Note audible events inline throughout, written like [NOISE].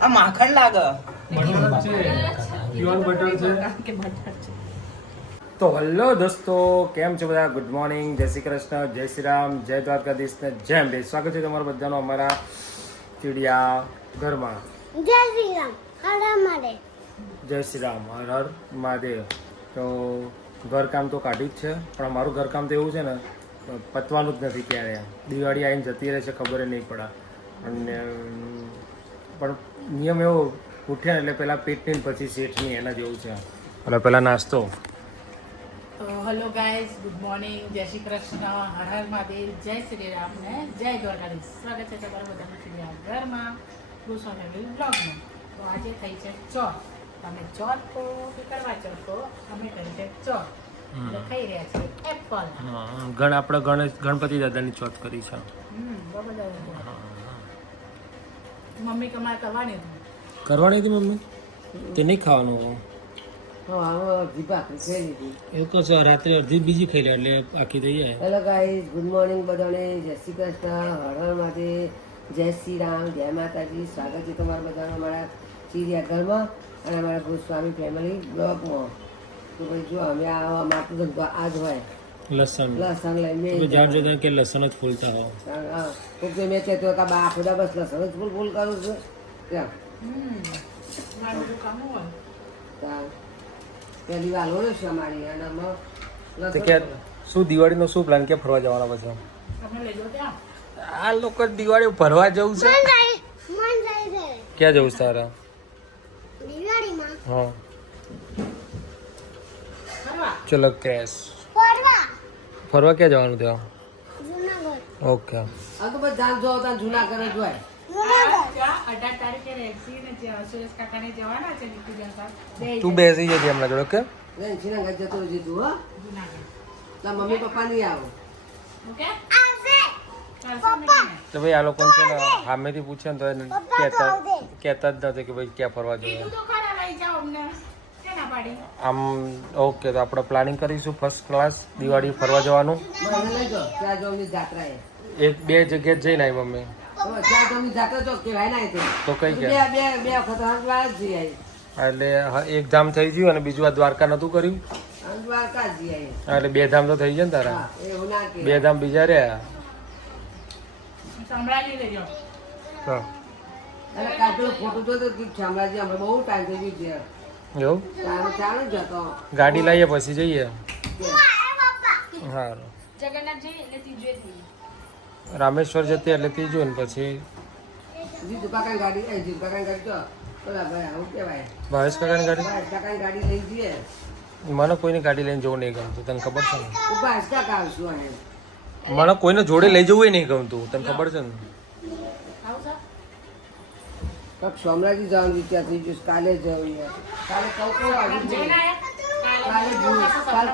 આ માખણ લાગે. છે. પ્યોર બટર છે. તો હલો દોસ્તો કેમ છો બધા? ગુડ મોર્નિંગ જય શ્રી કૃષ્ણ જય શ્રી રામ જય દ્વારકાધીશ ને જય અંબે સ્વાગત છે તમારું બધાનો અમારા ચીડિયા ઘરમાં. જય શ્રી રામ. હર મારે જય શ્રી રામ. હર હર મહાદેવ. તો ઘરકામ તો કાઢ્યું જ છે પણ અમારું ઘરકામ તો એવું છે ને પતવાનું જ નથી ક્યારે. દિવાળી આવીને જતી રહે છે ખબર નહીં પડે. અને પણ નિયમ એવો ઉઠ્યા એટલે પેલા પેટની ને પછી શેઠની એના જેવું છે. એટલે પહેલાં નાસ્તો? તો હેલો ગાઈઝ ગુડ મોર્નિંગ જય શ્રી કૃષ્ણ હર હર મહાદેવ જય શ્રી રામ ને જય દ્વારકાધીશ. સ્વાગત છે તમારા બધાનું શ્રી ઘરમાં ગુસ્સો ફેમિલી બ્લોગમાં તો આજે થઈ છે ચોથ. તમે ચોથ કહો કે કરવા ચોથ કહો અમે કરી છે ચોથ. ખાઈ રહ્યા છે એપલ ગણ આપણે ગણેશ ગણપતિ દાદાની ચોથ કરી છે. લોકો. મમ્મી કમાય કરવાની હતી. કરવાની હતી મમ્મી? તે નહીં ખાવાનું હેલો એ તો છે રાત્રે અડધી બીજી ખાઈ લે એટલે આખી થઈ જાય. ગાઈઝ ગુડ મોર્નિંગ બધાને. જય શ્રી કૃષ્ણ. હર હર માટે જય શ્રી રામ. જય માતાજી. સ્વાગત છે તમારા બધાનો અમારા ચીડિયા ઘરમાં અને અમારા ગોસ્વામી ફેમિલી બ્લોગમાં. તો ભાઈ જો અમે આ અમારો ધંધો આ જ હોય. લસણ. લસણ લઈને જાણ જોતા કે લસણ જ ફૂલતા હો કોક તો મેં કહેતો કે બા ખુદા બસ લસણ જ ફૂલ ફૂલ કરું છું. ત્યાં હમ મારું બધું કામ? હોય ત્યાં પહેલી વાર હોય છે અમારી અને અમે તો લસણ કે શું દિવાળીનો શું પ્લાન કે ફરવા જવાના પછી? આ લોકો દિવાળી ફરવા જવું છે. મન જાય મન જાય છે. ક્યાં જવું છે તારા? હા. ચલો કેશ. ફરવા ક્યાં જવાનું ત્યાં? ઓકે. આ તો બસ જાન જો તા જૂના કરે જ હોય જુનાગઢ તું બેસી જજે હમણાં જોડે ઓકે? ઘર જતો રહેજે તું હો. જુનાગઢ. તાર મમ્મી પપ્પા નહીં આવો. ઓકે? તો ભાઈ આ લોકોને છે ને સામેથી પૂછે ને તો એને કહેતા કહેતા જ નથી કે ભાઈ ક્યાં ફરવા જવું આમ ઓકે તો આપણે પ્લાનિંગ કરીશું ફર્સ્ટ ક્લાસ દિવાળી ફરવા જવાનું. એક બે જગ્યાએ જ જઈને આવી મમ્મી. તો ત્યાં તો અમની જાત્રા તો કહેવાય ના તે તો કઈ આવી એટલે હા, એક ધામ થઈ ગયું અને બીજું આ દ્વારકા નતું કર્યું? એટલે બે ધામ તો થઈ ગયા ને તારા? હા એવું ના કે બે ધામ બીજા રહ્યા? હા. તો ફોટો જોતો કે બહુ ટાઈમ થઈ ગયું છે. એવું ગાડી લઈએ પછી જઈએ. સારું રામેશ્વર જતી એટલે ત્રીજું ને પછી ભાવેશ કાકાની ગાડી? મને કોઈની ગાડી લઈને જવું નહીં ગમતું તને ખબર છે ને? મને કોઈને જોડે લઈ જવું નહીં ગમતું તને ખબર છે ને? કાંક સોમરાજી જવાનું વિચાર થઈ ગયું કાલે જવું છે. કાલે કહું કહું આવી જવું. કાલે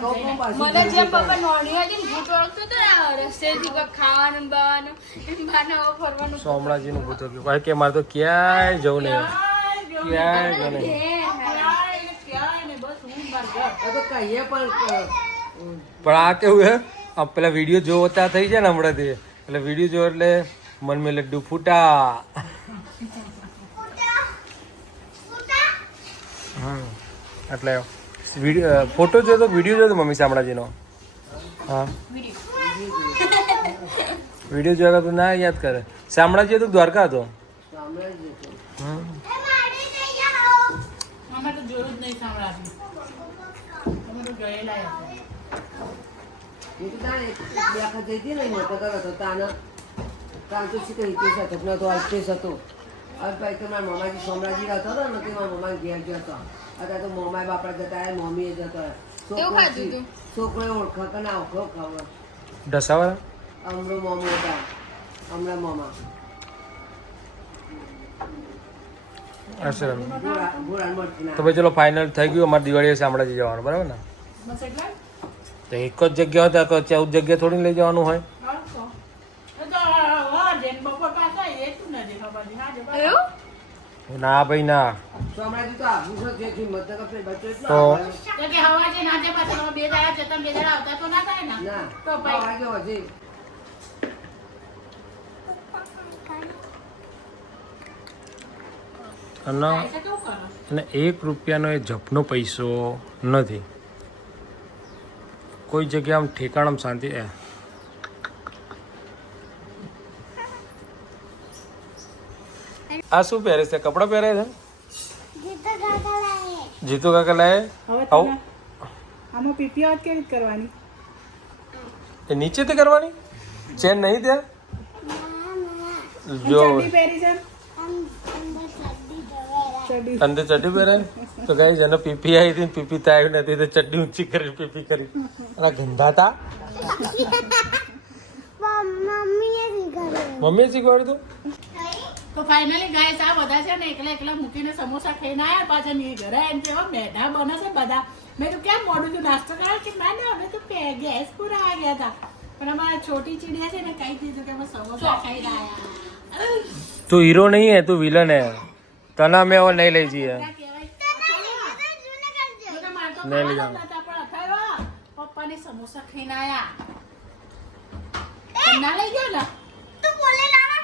કહું કહું પાછું મને જેમ પપ્પા નોની હતી ને ભૂત ઓળખતો હતો ને રસ્તેથી ખાવાનું ને બહાનું એમ બહાને હવે ફરવાનું. સોમળાજીનું ભૂત હતું ભાઈ કે મારે તો ક્યાંય જવું નહીં. ક્યાંય જવું નહીં. પણ આ કેવું હે આ પેલા વીડિયો જોવો ત્યાં થઈ જાય ને હમણાંથી. એટલે વીડિયો જોવો એટલે મન મેં લડ્ડુ ફૂટા હમ એટલે વીડિયો ફોટો જોયો તો વીડિયો જોયો તો મમ્મી શામળાજીનો? હા. વીડિયો જોયા તો ના યાદ કરે. શામળાજી તો દ્વારકા હતો. હતા. મારા મામાજી સોમરાજી હતા હતો ને મારા મમ્મા ઘેર જતો અત્યારે તો મોમાય બાપડા જતા રહ્યા મમ્મી એ જતો કેવું ખાધું તું? છોકરો ઓળખો કે ના ઓળખો ખબર. ઢસાવાળા? અમરો મોમો હતા. હમણાં મોમા. તો ભાઈ ચલો ફાઇનલ થઈ ગયું અમારે દિવાળીએ શામળાજી જવાનું બરાબર ને? તો એક જ જગ્યા હોય તો ચૌદ જગ્યા થોડી લઈ જવાનું હોય. ના ભાઈ ના. અને એક રૂપિયાનો એ જપનો પૈસો નથી. કોઈ જગ્યા આમ ઠેકાણામાં શાંતિ એ. આ શું પહેરે છે? કપડાં પહેરે છે? જીતુ કાકા લાય. આવું. આમાં પીપી વાત કેવી કરવાની? એ નીચેથી કરવાની? ચેન નહીં ત્યાં? જો. ચડ્ડી પહેરી છે આમ અંદર ચડ્ડી પહેરે તો ગાઈ જેને પીપી આવી હતી પીપી તો આવી નથી તો ચડ્ડી ઊંચી કરી પીપી કરી. અને ગંધાતા મમ્મીએ શીખવાડ્યું. મમ્મીએ શીખવાડ્યું તું તો ફાઇનલી ગાઈસ આ બધા છે ને એકલા એકલા મૂકીને સમોસા ખાઈને આવ્યા પાછા ની ઘરે એમ કે મેઢા બને છે બધા. મેં તો કેમ મોડું છું નાસ્તો કરાવ કે ના ના અમે તો પે- ગેસ પુરાવા ગયા હતા. પણ અમારા છોટી ચીડિયા છે ને કઈ દીધું કે અમે સમોસા ખાઈ રહ્યા તું હીરો નહીં હે તું વિલન હે. તને અમે હવે નહીં લઈ જઈએ. નહીં લઈ ખાવાના જ નતા, પણ અથાવ્યા. પપ્પાને સમોસા ખાઈને આયા. ના લઈ ગયા ને? તું બોલે લાવા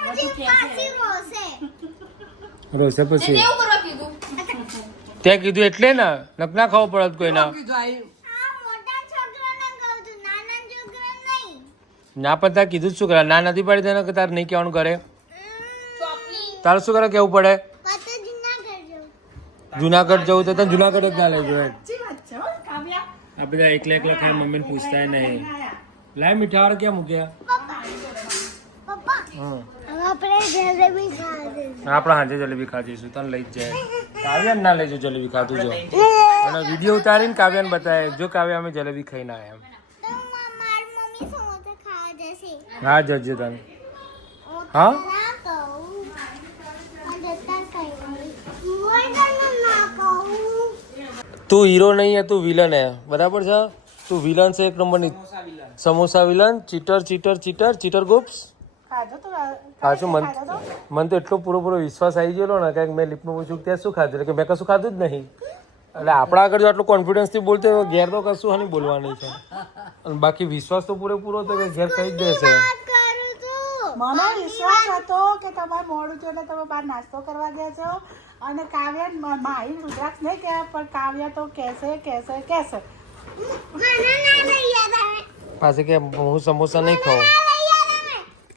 હવે પછી. તું કીધું? ત્યાં કીધું એટલે ને નકના ખાવું પડત કોઈના. કીધું? આઈ આ મોટા છોકરાને કહું છું નાના છોકરા નહીં. ના પણ તાર કીધું જ શું કરે? ના નથી પાડી તેને કે તારે નહીં કહેવાનું કરે તારે શું કરે કેવું પડે? પાછો જૂના કરજો જુનાગઢ જવું તો તને જુનાગઢ જ ના લઈ જવાય સાચી વાત છે હો, કાવ્યા. આ બધા એકલા એકલા ખાય મમ્મીને પૂછતા નહીં. લાય મીઠાવાળા ક્યાં મૂક્યા? હા આપણે જલેબી આપણે હાજે જલેબી ખાધીશું. તને લઈ જ જાય. કાવ્યાન ના લેજો જલેબી ખાધું જો. અને વીડિયો ઉતારીને કાવ્યાન બતાવે જો કાવ્યા અમે જલેબી ખાઈને આવ્યા એમ. તો મારી મમ્મી સમોસા ખાવા જશે. હા જજે તને. હા? ના ખાઈ ના તું હીરો નહીં હે તું વિલન હે. બરાબર છે? તું વિલન છે એક નંબરની. Samosa villain cheater cheater cheater cheater ગુપ્સ. ખાધો પાછું મન તો? મને તો એટલો પૂરો પૂરો વિશ્વાસ આવી ગયેલો ને કે મેં લિપનું પૂછ્યું કે ત્યાં શું ખાધું? કે મેં કશું ખાધું જ નહીં. એટલે આપણા આગળ જો આટલું કોન્ફિડન્સથી બોલતો હોય, ઘેર તો કશું હાની બોલવાની છે. અને બાકી વિશ્વાસ તો પૂરેપૂરો હતો કે ઘેર કહી જ દેશે. મને વિશ્વાસ હતો કે તમારે મોડું થયું એટલે તમે બહાર નાસ્તો કરવા ગયા છો અને કાવ્ય માહી રુદ્રાક્ષ નહીં કહેવાય પણ કાવ્ય તો કહેશે કહેશે કહેશે. પાછી કે હું સમોસા નહીં ખાઉં.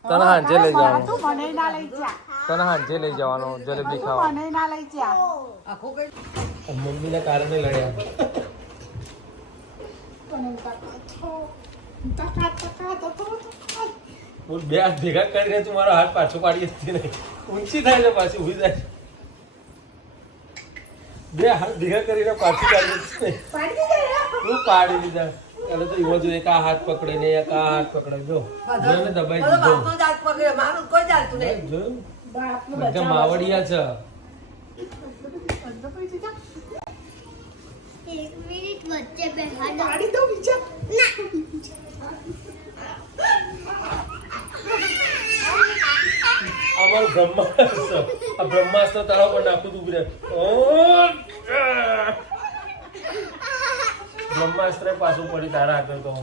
તને હાંજે લઈ જવાનું. તું મને ના લઈ જા. તને હાંજે લઈ જવાનો જલેબી ખાવા. મને ના લઈ જા. આખું કઈ મમ્મીના કારણે લડ્યા. બોલ બે હાથ ભેગા કરીને તું મારો હાથ પાછો પાડી હતી નહીં. ઊંચી થાય છે પાછી ઊભી જાય બે હાથ ભેગા કરીને પાછી પાડી. તું પાડી દીધા. એટલે તો એવો જોઈએ કે આ હાથ પકડીને એક આ હાથ પકડે. જો જોઈને દબાઈ દીધો. હાથ પકડે મારું કોઈ ચાલતું નહીં. જોયું માવડિયા છે. એક મિનિટ વચ્ચે બેહાડો પાડી દો બીજા. અમારું બ્રહ્માસ્ત્ર આ બ્રહ્માસ્ત્ર તળાવ પર નાખું તું. ઓ. બ્રહ્માસ્ત્ર પાછું પડી તારા આગળ તો.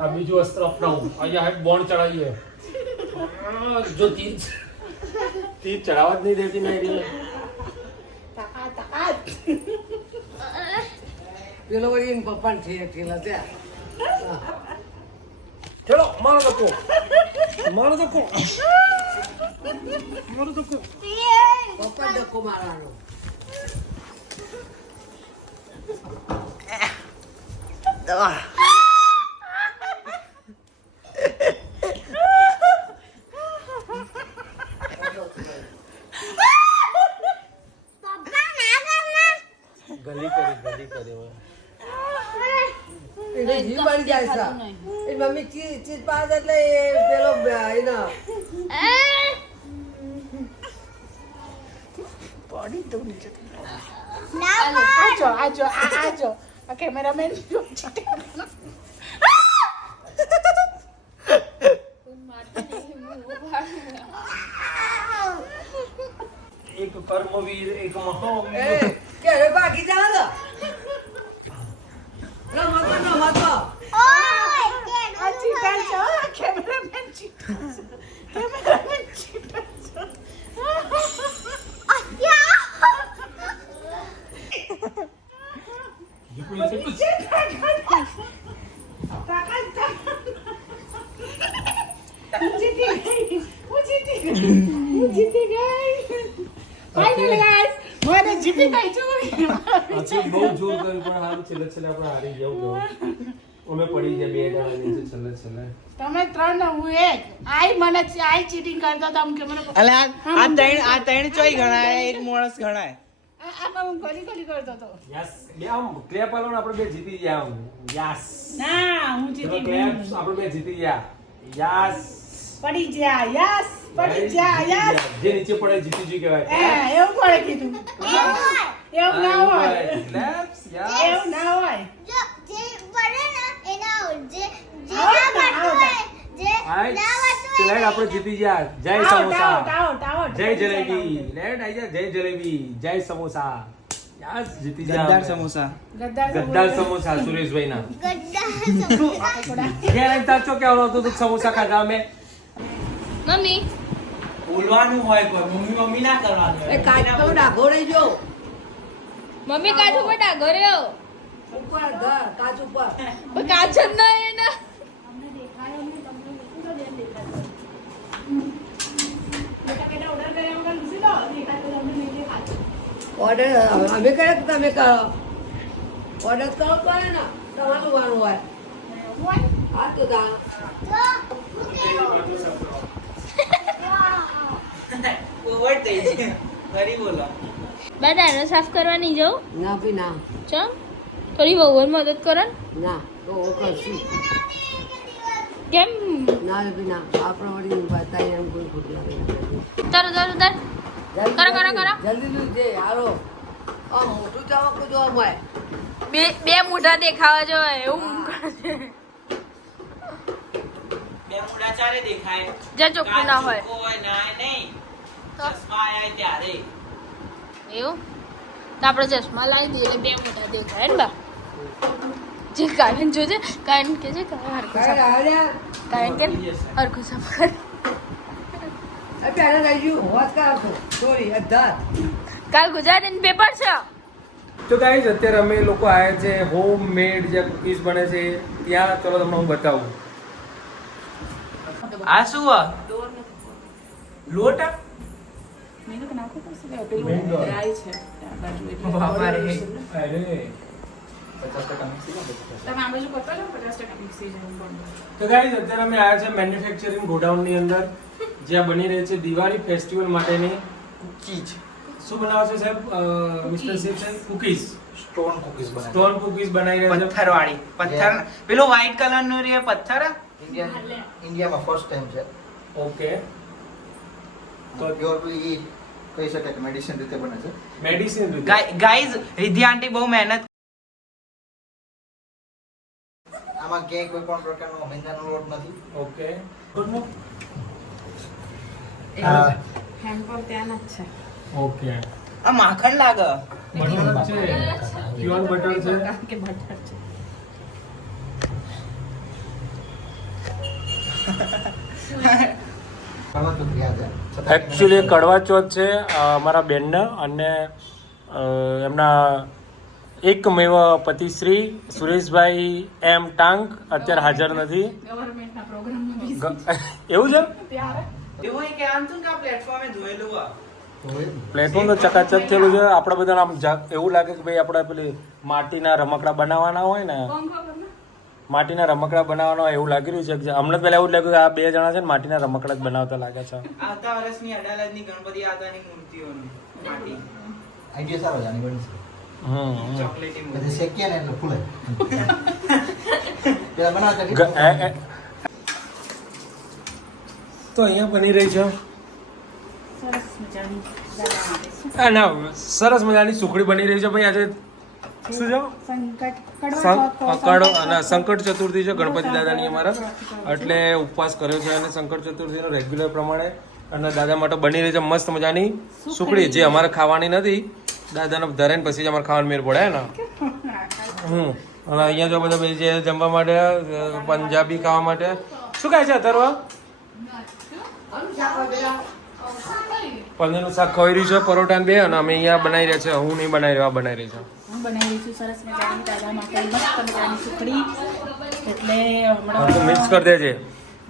આ બીજું અસ્ત્ર અપનાવું. અહીંયા હાથ બોન્ડ ચડાવીએ. જો તીર તીર ચડાવવા જ નહીં દેતી મેરી પેલો વળી એના પપ્પાને ઠે- ઠેલા છે ચલો મારો ધક્કો. મારો ધક્કો. મારો ધક્કો. પપ્પા ધક્કો મારવાનો. પપ્પા ગલી કરી ગલી કરી જીવ મમ્મી ચીજ ચીજ પાસ એટલે એ પેલો એનો પડી દો નીચે ના આજો આજો આ આજો આ કેમેરામેન એક કર્મવીર એક મહાવીર એ કે હવે ભાગી જાવ ને રમતો રમતો ઓય કે આ ચીટર છે હો, આ કેમેરામેન ચીટર છે કેમેરામેન ચીટર છે ફાઇનલી ગાઈસ જીતી ગઈ છું આથી બહુ જોર કર્યું પણ હારું છેલ્લે છેલ્લે આપણે હારી જવું અમે પડી ગયા બે જણા નીચે છેલ્લે છેલ્લે. તમે ત્રણ ને હું એક. આઈ મને આઈ ચીટિંગ કરતો તો કે મને એટલે આ આ ત્રણ આ ત્રણ ચોય ગણાય એક માણસ ગણાય. આ આ પણ હું ગલી ગલી કરતો તો યસ બે આમ ક્લેપ આલો ને આપણે બે જીતી ગયા યસ. ના હું જીતી ક્લેપ ગઈ. આપણે બે જીતી ગયા. યસ. પડી ગયા યસ. પડી જા જે નીચે પડે જીતી જી કહેવાય. એ એવું પડે કીધું? એવું ના હોય. એવું ના હોય. જો જે પડે ને એના જે જે ના ના, વાંચતું આઉટ. હોય જે ના વાંચતું ચલાડ આપણે જીતી જાય જય સમોસા. જય જલેબી. લેટ આઈ જા જય જલેબી. જય સમોસા. યસ જીતી જાય ગદ્દાર. સમોસા. ગદ્દાર ગદ્દાર સમોસા. સુરેશભાઈ ના ગદ્દાર [LAUGHS] સમોસા. કે આઈને તાચો કે આવતો તો સમોસા ખાધા અમે? મમ્મી. બોલવાનું હોય કોઈ મમ્મી મમ્મી ના કરવાનું એ કાચનો ડાઘો રહેજો મમ્મી કાચ ઉપર ડાઘો રહ્યો? ઉપર ઘર કાચ ઉપર. પણ કાચ જ ના એ ના ઓર્ડર અમે કરે તમે કરો. ઓર્ડર કરવો પડે ને તમારું વાનું હોય. હોય? હા તો તા. જો ઓવર થઈ છે ફરી બોલો બા દાણા સાફ કરવાની જાઉં ના ભી ના. ચમ? થોડી બહુ મદદ કરો ના. તો ઓ કરશું. કેમ? ના ભી ના. આપણે વળી બતાય એમ કોઈ ખોટું લાગે ઉતાર ઉતાર ઉતાર કરો, કરો, કરો. જલ્દી જલ્દી હાલો. આ મોટું ચાવક જોવા મળે બે બે મોઢા દેખાવા જો એવું કરે છે બે મોડા ચારે દેખાય. જ્યાં ચોખ્ખું ના હોય. કોઈ ના નહીં તો? ચશ્મા આયા ત્યારે એવું? તો આપણે ચશ્મા લાવી દઈએ એટલે બે મોટા દેખાય ને બા? જે કારણ જોજે કારણ કે છે કારણ કે અધાર કાલ ગુજરાતી પેપર છે. તો ગાઈઝ અત્યારે અમે લોકો આવ્યા છે હોમ મેડ જે કુકીઝ બને છે ત્યાં ચલો તમને હું બતાવું. આ શું? લોટ? મેં તો નાખો પેલું ડ્રાય છે બાજુ એટલે બાપા રે. અરે. ગાઈઝ અત્યારે અમે આવ્યા છે મેન્યુફેક્ચરિંગ ગોડાઉનની અંદર જ્યાં બની રહી છે દિવાળી ફેસ્ટિવલ માટેની ચીજ શું બનાવશે સાહેબ? મિસ્ટર સાહેબ? કુકીઝ સ્ટોન કુકીઝ બને સ્ટોન કુકીઝ બનાવી રહ્યા છે. પથ્થર વાળી પથ્થર પેલો વ્હાઈટ કલરનું રે પથ્થર? ઇન્ડિયામાં ફર્સ્ટ ટાઈમ છે. ઓકે તો પ્યોર ઈ કહી શકાય કે મેડિસિન રીતે બને છે. મેડિસિન ગાય- ગાઈઝ રિધિ આંટી બહુ મહેનત આમાં ક્યાંય કોઈ પણ પ્રકારનો મેંદાનો લોટ નથી. ઓકે. આ હેમ્પર ત્યાંના જ છે. ઓકે. આ માખણ લાગે. બટર છે. પ્યોર બટર છે. કે બટર છે. કડવા ક્રિયા છે છતાં એકચ્યુઅલી કડવા ચોથ છે અમારા બેનના અને એમના એમના એકમેવ પતિશ્રી સુરેશભાઈ એમ ટાંક અત્યારે હાજર નથી. એવું છે? એક પ્લેટફોર્મે તો ચકાચક થયેલું છે. આપણે બધા આમ એવું લાગે કે ભાઈ આપણે પેલી માટીના રમકડા બનાવવાના હોય ને. માટીના રમકડા બનાવવાનો એવું લાગી રહ્યું છે કે અમને પહેલા એવું લાગ્યું કે આ બે જણા છે ને માટીના રમકડા જ બનાવતા લાગે છે. આવતા વર્ષની અડાલજની ગણપતિ આવતાની મૂર્તિઓનું માટી. આઈડિયા સારો છે આની બની છે હમ હમ. ચોકલેટી મૂર્તિ. શેકીએ ને એટલે ફૂલે. [LAUGHS] પેલા બનાવતા ગ- એ- એ- તો અહીંયા બની રહી છે. સરસ મજાની સરસ મજાની સુખડી બની રહી છે ભાઈ. આજે શું અને સંકટ ચતુર્થી છે ગણપતિ દાદાની અમારા. એટલે ઉપવાસ કર્યો છે અને સંકટ ચતુર્થીનો રેગ્યુલર પ્રમાણે અને દાદા માટે બની રહી છે મસ્ત મજાની સુખડી. જે અમારે ખાવાની નથી. દાદાને ધરે ને પછી જ અમારે ખાવાનું મેળ પડે ને? હમ. અને અહીંયા જો બધા ભાઈ જે જમવા માટે પંજાબી ખાવા માટે શું કહે છે અથર્વ પનીરનું શાક ખવાઈ રહ્યું છે પરોઠા બે અને અમે અહીંયા બનાવી રહ્યા છે હું નહીં બનાવી રહ્યો આ બનાવી રહી છે. બનાવી રહી સરસ મજાની દાદા માટે મસ્ત મજાની સુખડી. એટલે હમણાં મિક્સ કરી દેજે.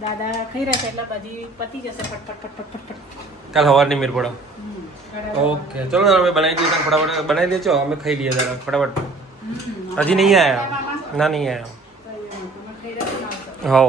દાદા ખાઈ રહ્યા છે એટલે બધી પતી જશે ફટફટ ફટફટ ફટફટ કાલ સવારની મેર પડો. ઓકે ચલો અમે બનાવી દઈએ ફટાફટ. બનાવી દેજો અમે ખાઈ લઈએ જરા ફટાફટ. હજી નહીં આવ્યા ના નહીં આવ્યા તમે